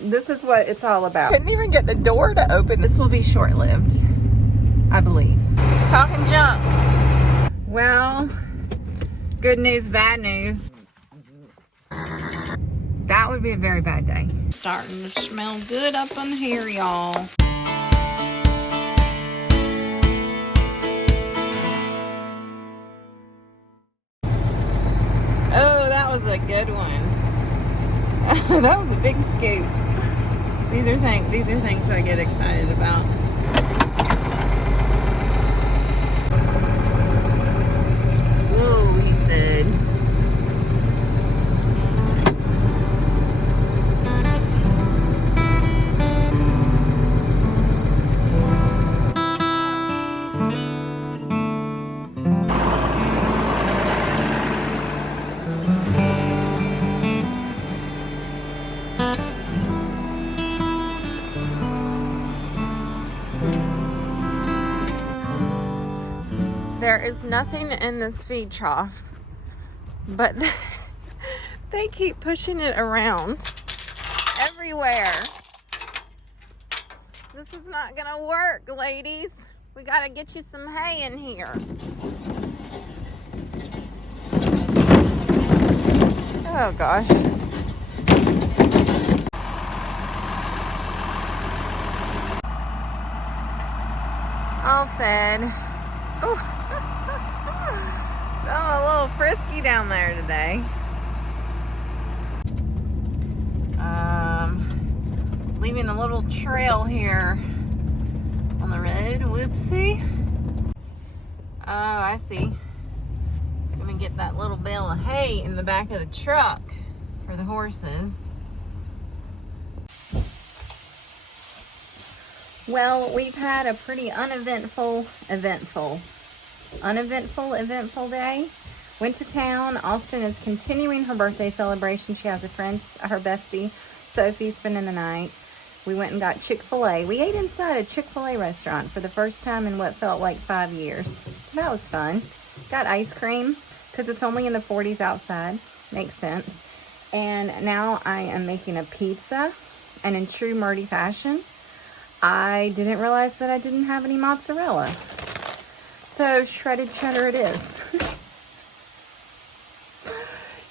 this is what it's all about. Couldn't even get the door to open. This will be short-lived, I believe. It's talking junk. Well, good news, bad news. That would be a very bad day. Starting to smell good up in here, y'all. Oh, that was a good one. That was a big scoop. These are things I get excited about. Whoa, he said. There is nothing in this feed trough, but they keep pushing it around everywhere. This is not gonna work, ladies. We gotta get you some hay in here. Oh gosh. All fed. Oh. Oh, a little frisky down there today. Leaving a little trail here on the road. Whoopsie. Oh, I see. It's gonna get that little bale of hay in the back of the truck for the horses. Well, we've had a pretty uneventful day. Went to town. Austin is continuing her birthday celebration. She has a friend, her bestie, Sophie, spending the night. We went and got Chick-fil-A. We ate inside a Chick-fil-A restaurant for the first time in what felt like 5 years. So that was fun. Got ice cream because it's only in the 40s outside. Makes sense. And now I am making a pizza. And in true Murdy fashion, I didn't realize that I didn't have any mozzarella. So shredded cheddar it is.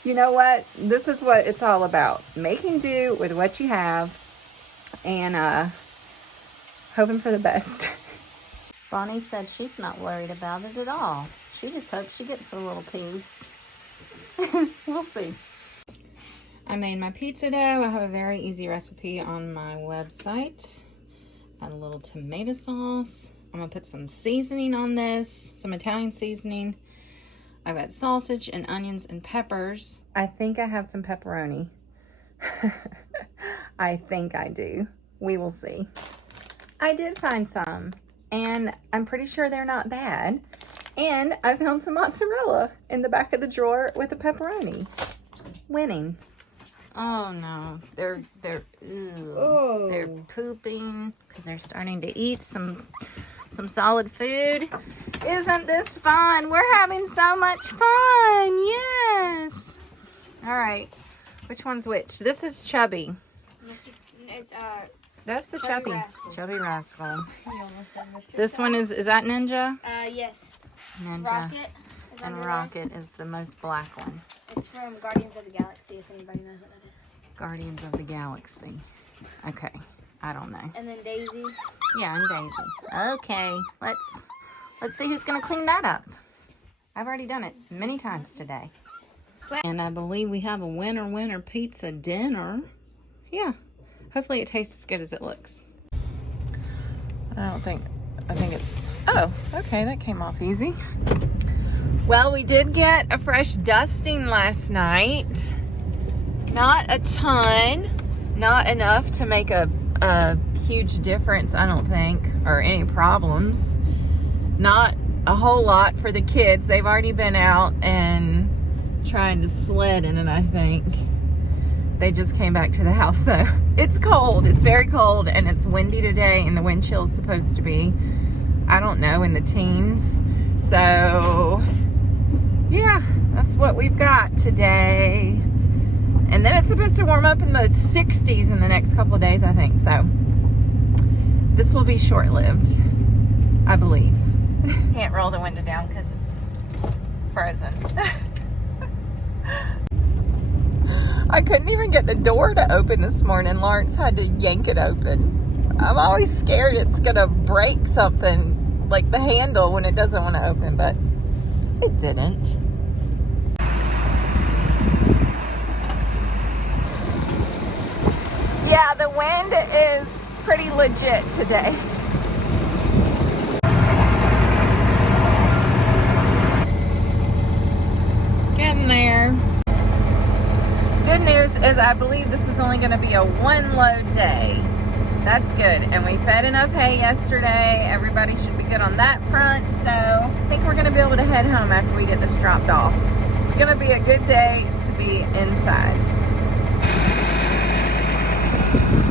You know what? This is what it's all about. Making do with what you have and hoping for the best. Bonnie said she's not worried about it at all. She just hopes she gets a little piece. We'll see. I made my pizza dough. I have a very easy recipe on my website. Add a little tomato sauce. I'm gonna put some seasoning on this, some Italian seasoning. I've got sausage and onions and peppers. I think I have some pepperoni. I think I do. We will see. I did find some, and I'm pretty sure they're not bad. And I found some mozzarella in the back of the drawer with the pepperoni. Winning. Oh no, they're pooping because they're starting to eat some solid food. Isn't this fun? We're having so much fun. Yes. All right. Which one's which? This is Chubby. That's the Chubby Rascal. This one is that Ninja? Yes. Ninja. Rocket. And Rocket is the most black one. It's from Guardians of the Galaxy, if anybody knows what that is. Guardians of the Galaxy. Okay. I don't know. And then Daisy. Yeah, and Daisy. Okay. Let's see who's gonna clean that up. I've already done it many times today. And I believe we have a winner pizza dinner. Yeah. Hopefully it tastes as good as it looks. I think it's, oh, okay, that came off easy. Well, we did get a fresh dusting last night. Not a ton, not enough to make a huge difference, I don't think, or any problems. Not a whole lot for the kids. They've already been out and trying to sled in it, I think. They just came back to the house though. It's cold, it's very cold, and it's windy today, and the wind chill is supposed to be, I don't know, in the teens. So yeah, that's what we've got today. And then it's supposed to warm up in the 60s in the next couple of days, I think. So this will be short-lived, I believe. Can't roll the window down because it's frozen. I couldn't even get the door to open this morning. Lawrence had to yank it open. I'm always scared it's gonna break something, like the handle, when it doesn't want to open, but it didn't. Yeah, the wind is pretty legit today. Getting there. Good news is I believe this is only going to be a one load day. That's good. And we fed enough hay yesterday. Everybody should be good on that front. So I think we're going to be able to head home after we get this dropped off. It's going to be a good day to be inside.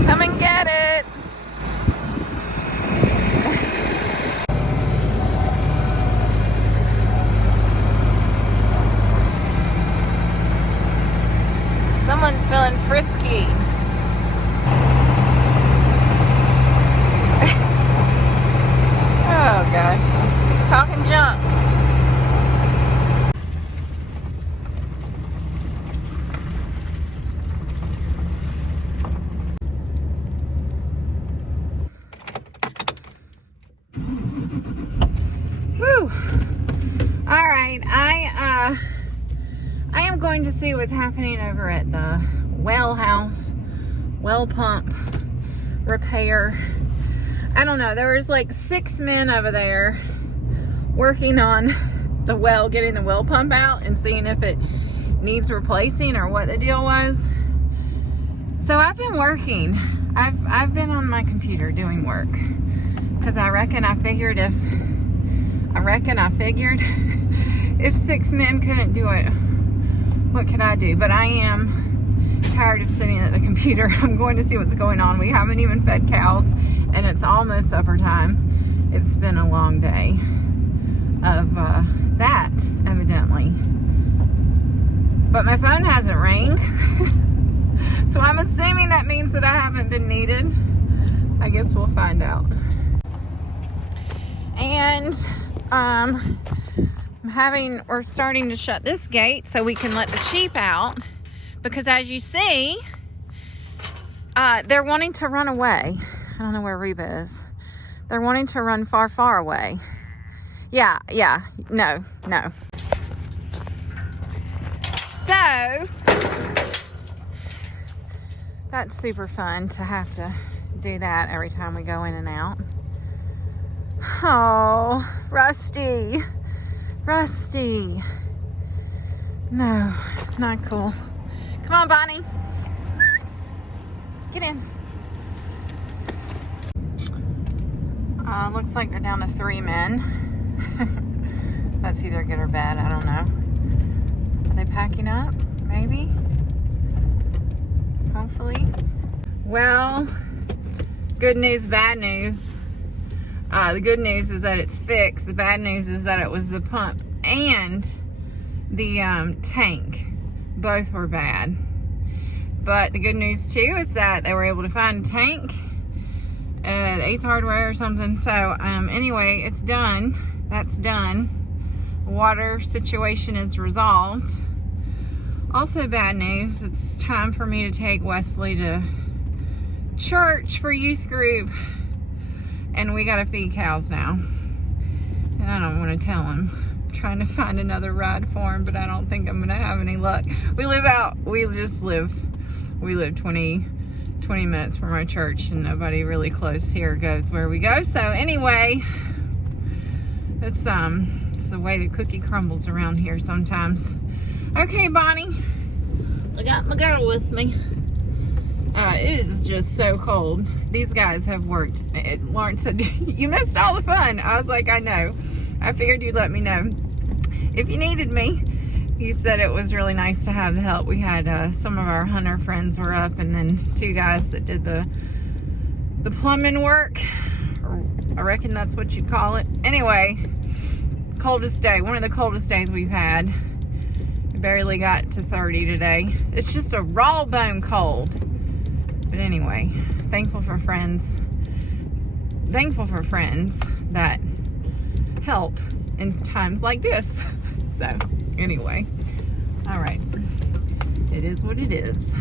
Come and get it. Someone's feeling frisky. Oh gosh, he's talking junk. Woo! All right, I am going to see what's happening over at the well house, well pump repair. I don't know, there was like 6 men over there working on the well, getting the well pump out and seeing if it needs replacing or what the deal was. So I've been working. I've been on my computer doing work because I figured if 6 men couldn't do it, what could I do? But I am tired of sitting at the computer. I'm going to see what's going on. We haven't even fed cows and it's almost supper time. It's been a long day of that, evidently. But my phone hasn't rang. So I'm assuming that means that I haven't been needed. I guess we'll find out. And we're starting to shut this gate so we can let the sheep out, because as you see, they're wanting to run away. I don't know where Reba is. They're wanting to run far, far away. Yeah, no. So, that's super fun to have to do that every time we go in and out. Oh, Rusty. No, not cool. Come on, Bonnie. Get in. Looks like they're down to 3 men. That's either good or bad, I don't know. Are they packing up? Maybe? Hopefully. Well, good news, bad news. The good news is that it's fixed. The bad news is that it was the pump and the tank. Both were bad. But the good news too is that they were able to find a tank at Ace Hardware or something. So anyway, it's done. That's done. Water situation is resolved. Also bad news, it's time for me to take Wesley to church for youth group. And we gotta feed cows now. And I don't want to tell him. I'm trying to find another ride for him, but I don't think I'm gonna have any luck. We live 20 minutes from our church, and nobody really close here goes where we go. So anyway, it's the way the cookie crumbles around here sometimes. Okay, Bonnie, I got my girl with me. It is just so cold. These guys have worked. Lawrence said, you missed all the fun. I was like, I know. I figured you'd let me know if you needed me. He said it was really nice to have the help. We had some of our hunter friends were up, and then 2 guys that did the plumbing work. Or I reckon that's what you'd call it. Anyway, coldest day. One of the coldest days we've had. Barely got to 30 today. It's just a raw bone cold. But anyway, thankful for friends. Thankful for friends that help in times like this. So anyway, all right. It is what it is.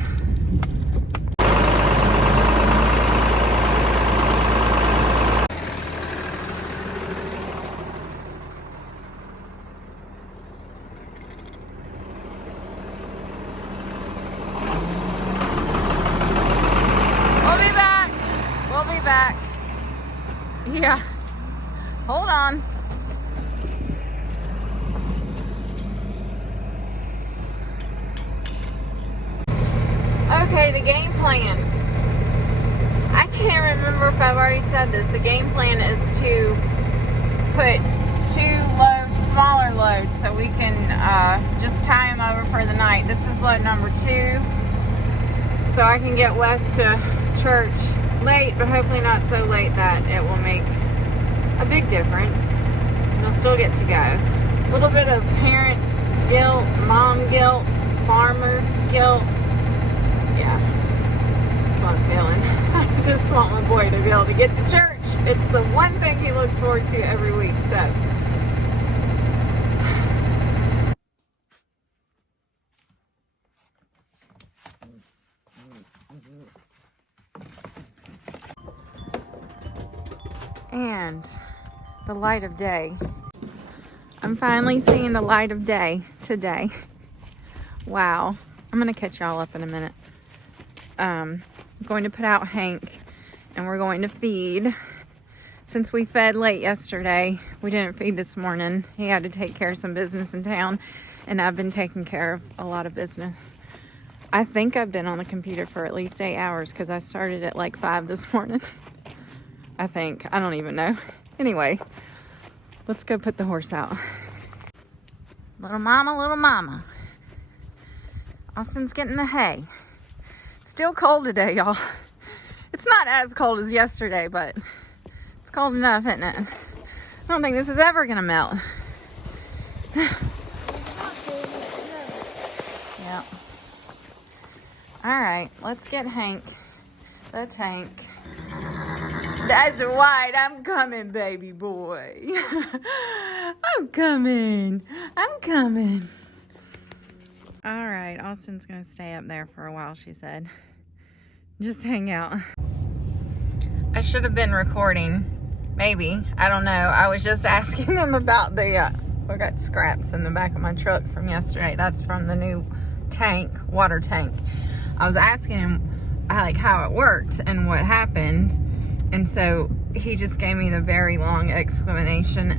Back. Yeah. Hold on. Okay, the game plan. I can't remember if I've already said this. The game plan is to put 2 loads, smaller loads, so we can just tie them over for the night. This is load number 2. So I can get Wes to church late, but hopefully not so late that it will make a big difference. He'll still get to go. A little bit of parent guilt, mom guilt, farmer guilt. Yeah, that's what I'm feeling. I just want my boy to be able to get to church. It's the one thing he looks forward to every week, so. And the light of day. I'm finally seeing the light of day today. Wow. I'm gonna catch y'all up in a minute. I'm going to put out Hank and we're going to feed. Since we fed late yesterday, we didn't feed this morning. He had to take care of some business in town, and I've been taking care of a lot of business. I think I've been on the computer for at least 8 hours because I started at like 5 this morning. I think. I don't even know. Anyway, let's go put the horse out. Little mama, little mama. Austin's getting the hay. Still cold today, y'all. It's not as cold as yesterday, but it's cold enough, isn't it? I don't think this is ever gonna melt. Yeah. All right, let's get Hank the tank. That's right, I'm coming, baby boy. I'm coming. All right, Austin's gonna stay up there for a while, she said. Just hang out. I should have been recording, maybe, I don't know. I was just asking them about the, I got scraps in the back of my truck from yesterday. That's from the new tank, water tank. I was asking him like how it worked and what happened. And so he just gave me the very long exclamation.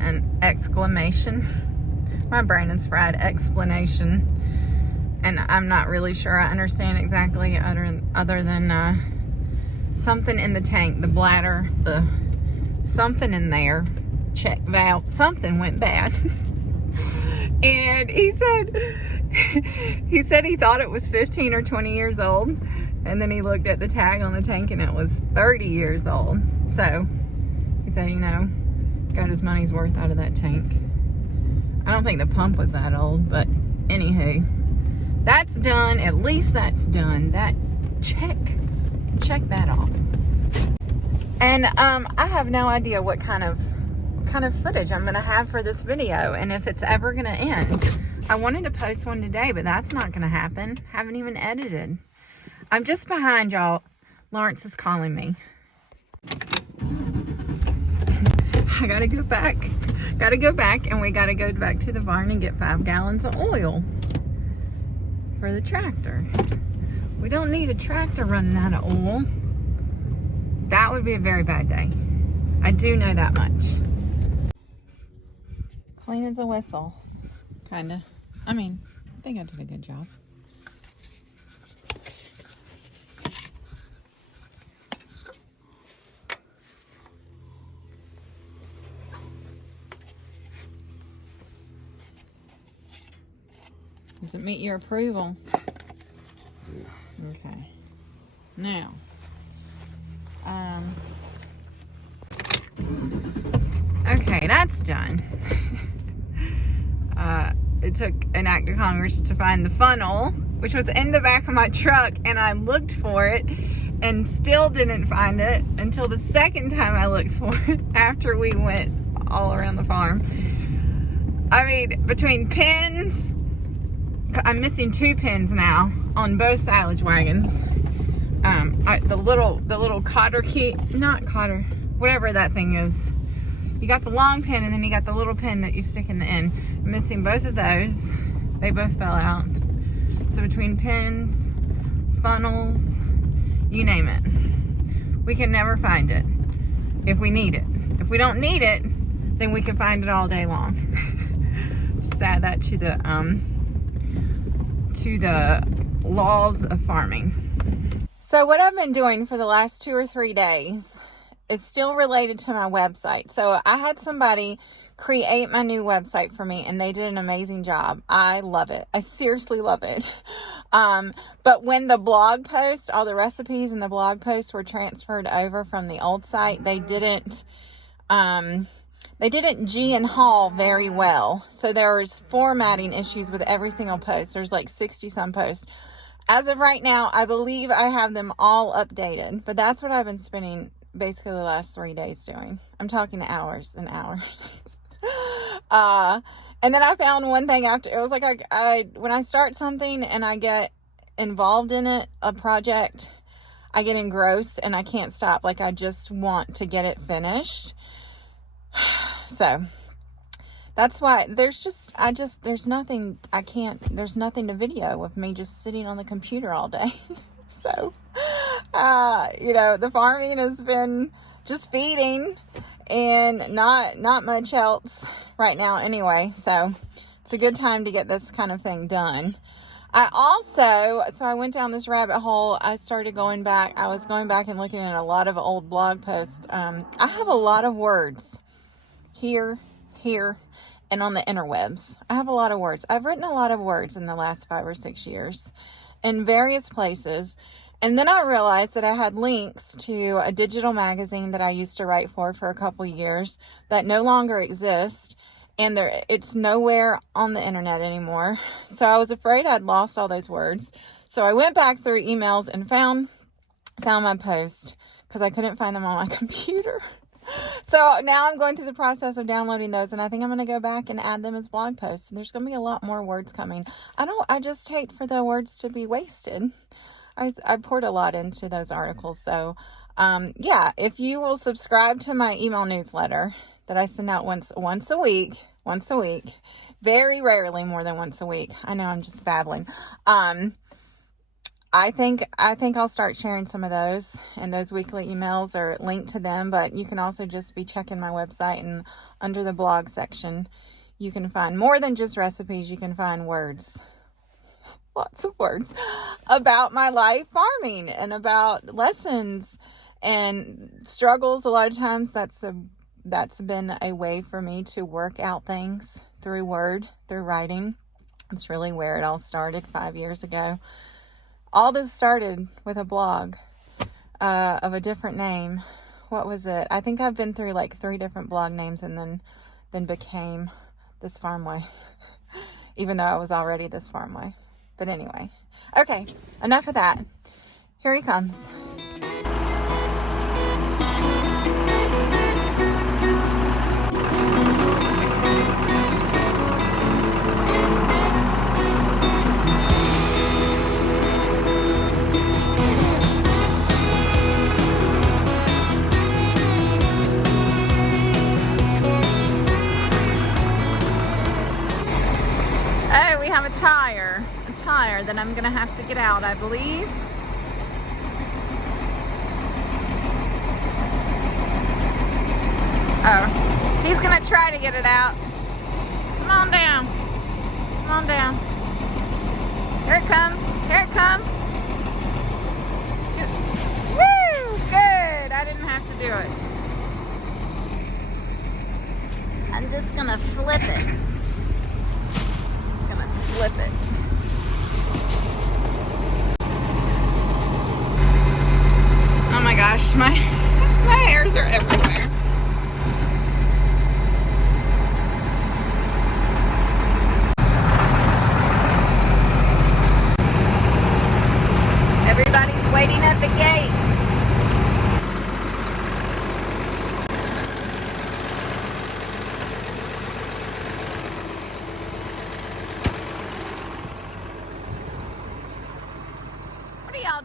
My brain is fried. Explanation. And I'm not really sure I understand exactly other than something in the tank, the bladder, something in there, check valve, something went bad. And he said he thought it was 15 or 20 years old. And then he looked at the tag on the tank and it was 30 years old. So he said, got his money's worth out of that tank. I don't think the pump was that old, but anywho, that's done. At least that's done. That check that off. And I have no idea what kind of footage I'm gonna have for this video and if it's ever gonna end. I wanted to post one today, but that's not gonna happen. Haven't even edited. I'm just behind y'all. Lawrence is calling me. I gotta go back. And we gotta go back to the barn and get 5 gallons of oil for the tractor. We don't need a tractor running out of oil. That would be a very bad day. I do know that much. Clean as a whistle. Kinda. I think I did a good job. Does it meet your approval? Yeah. Okay. Now, okay, that's done. took an act of Congress to find the funnel, which was in the back of my truck, and I looked for it and still didn't find it until the second time I looked for it after we went all around the farm. I mean, between pins, I'm missing 2 pins now on both silage wagons. The little cotter key, not cotter, whatever that thing is. You got the long pin and then you got the little pin that you stick in the end. I'm missing both of those. They both fell out. So between pins, funnels, you name it, we can never find it if we need it. If we don't need it, then we can find it all day long. Just add that to the laws of farming. So what I've been doing for the last 2 or 3 days is still related to my website. So I had somebody create my new website for me, and they did an amazing job. I love it. I seriously love it. But when the blog post, all the recipes in the blog post were transferred over from the old site, they didn't G and haul very well. So there was formatting issues with every single post. There's like 60 some posts. As of right now, I believe I have them all updated, but that's what I've been spending basically the last 3 days doing. I'm talking hours and hours. And then I found one thing after. It was like I when I start something and I get involved in it, a project, I get engrossed and I can't stop. Like, I just want to get it finished. So that's why there's nothing to video with me just sitting on the computer all day. So, the farming has been just feeding and not much else right now anyway. So it's a good time to get this kind of thing done. I went down this rabbit hole. I was going back and looking at a lot of old blog posts. I have a lot of words here, and on the interwebs. I have a lot of words. I've written a lot of words in the last 5 or 6 years in various places. And then I realized that I had links to a digital magazine that I used to write for a couple years that no longer exists. And it's nowhere on the internet anymore. So I was afraid I'd lost all those words. So I went back through emails and found my post because I couldn't find them on my computer. So now I'm going through the process of downloading those, and I think I'm going to go back and add them as blog posts. There's going to be a lot more words coming. I just hate for the words to be wasted. I poured a lot into those articles. So, if you will subscribe to my email newsletter that I send out once a week, very rarely more than once a week. I know I'm just babbling. I think I'll start sharing some of those, and those weekly emails are linked to them, but you can also just be checking my website, and under the blog section, you can find more than just recipes. You can find words, lots of words about my life farming and about lessons and struggles. A lot of times that's been a way for me to work out things through writing. It's really where it all started 5 years ago. All this started with a blog of a different name. What was it? I think I've been through like 3 different blog names and then became This Farm Way, even though I was already This Farm Way. But anyway, okay, enough of that. Here he comes. Oh, we have a tire that I'm gonna have to get out, I believe. Oh, he's gonna try to get it out. Come on down. Come on down. Here it comes. Here it comes. It's good. Woo! Good. I didn't have to do it. I'm just gonna flip it. Flip it. Oh my gosh, my hairs are everywhere.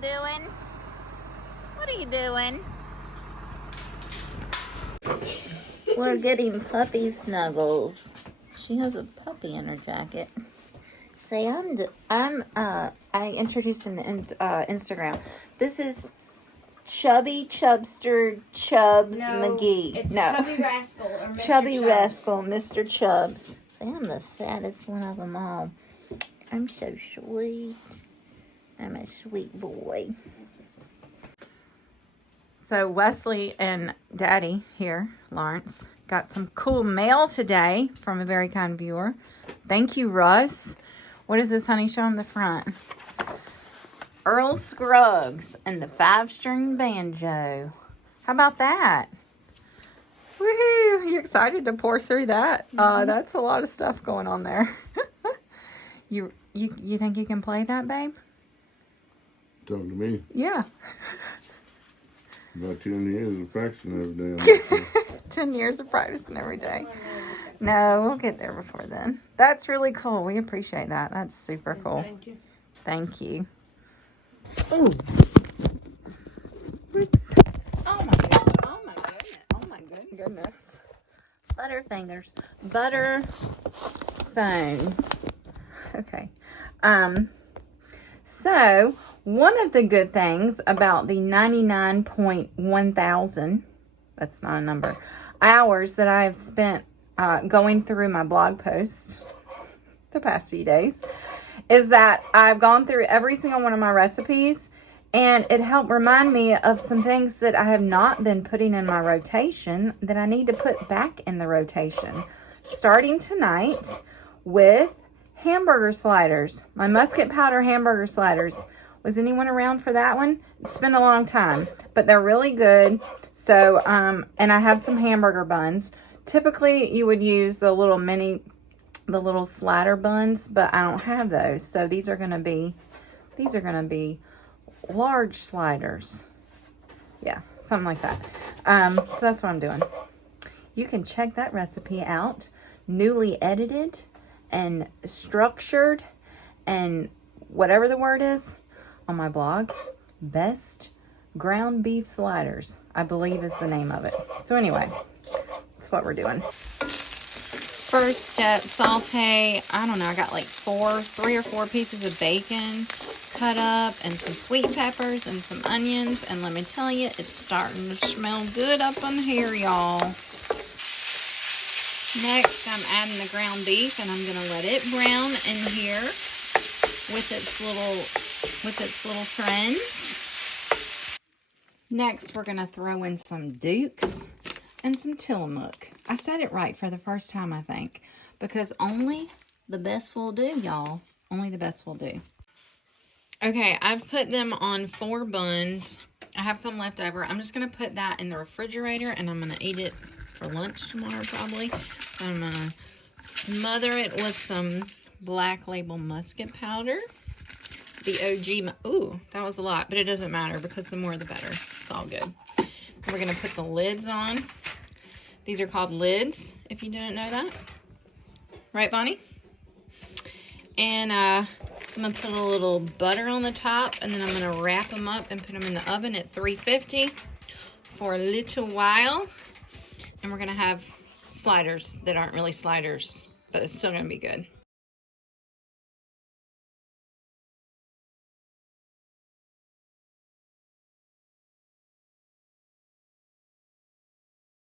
doing? What are you doing? We're getting puppy snuggles. She has a puppy in her jacket. Say, I introduced him in Instagram. This is Chubby Chubster Chubbs McGee. It's Chubby Rascal or Mr. Chubby Chubbs. Rascal, Mr. Chubbs. Say, I'm the fattest one of them all. I'm so sweet. I'm a sweet boy. So Wesley and Daddy here, Lawrence, got some cool mail today from a very kind viewer. Thank you, Russ. What is this, honey? Show him the front. Earl Scruggs and the 5-string banjo. How about that? Woohoo! You excited to pour through that? That's a lot of stuff going on there. You think you can play that, babe? Talking to me. Yeah. About 10 years of practicing every day. 10 years of practicing every day. No, we'll get there before then. That's really cool. We appreciate that. That's super cool. Thank you. Thank you. Ooh. Oops. Oh my goodness. Oh my goodness. Oh my goodness. Butterfingers. Butter phone. Okay. So one of the good things about the 99.1,000, that's not a number, hours that I have spent going through my blog posts the past few days is that I've gone through every single one of my recipes, and it helped remind me of some things that I have not been putting in my rotation that I need to put back in the rotation. Starting tonight with hamburger sliders, my musket powder hamburger sliders. Was anyone around for that one? It's been a long time, but they're really good. So, and I have some hamburger buns. Typically, you would use the little slider buns, but I don't have those. So these are gonna be large sliders. Yeah, something like that. So that's what I'm doing. You can check that recipe out. Newly edited and structured and whatever the word is on my blog. Best ground beef sliders, I believe, is the name of it. So anyway, that's what we're doing. First step, saute. I don't know, I got like 3 or 4 pieces of bacon cut up and some sweet peppers and some onions, and let me tell you, it's starting to smell good up in here, y'all. Next, I'm adding the ground beef, and I'm gonna let it brown in here with its little friends. Next, we're gonna throw in some Dukes and some Tillamook. I said it right for the first time, I think, because only the best will do, y'all. Only the best will do. Okay, I've put them on 4 buns. I have some left over. I'm just gonna put that in the refrigerator, and I'm gonna eat it for lunch tomorrow, probably. So I'm gonna smother it with some Black Label musket powder. The OG, ooh, that was a lot, but it doesn't matter because the more the better. It's all good. We're gonna put the lids on. These are called lids, if you didn't know that. Right, Bonnie? And I'm gonna put a little butter on the top, and then I'm gonna wrap them up and put them in the oven at 350 for a little while. And we're gonna have sliders that aren't really sliders, but it's still gonna be good.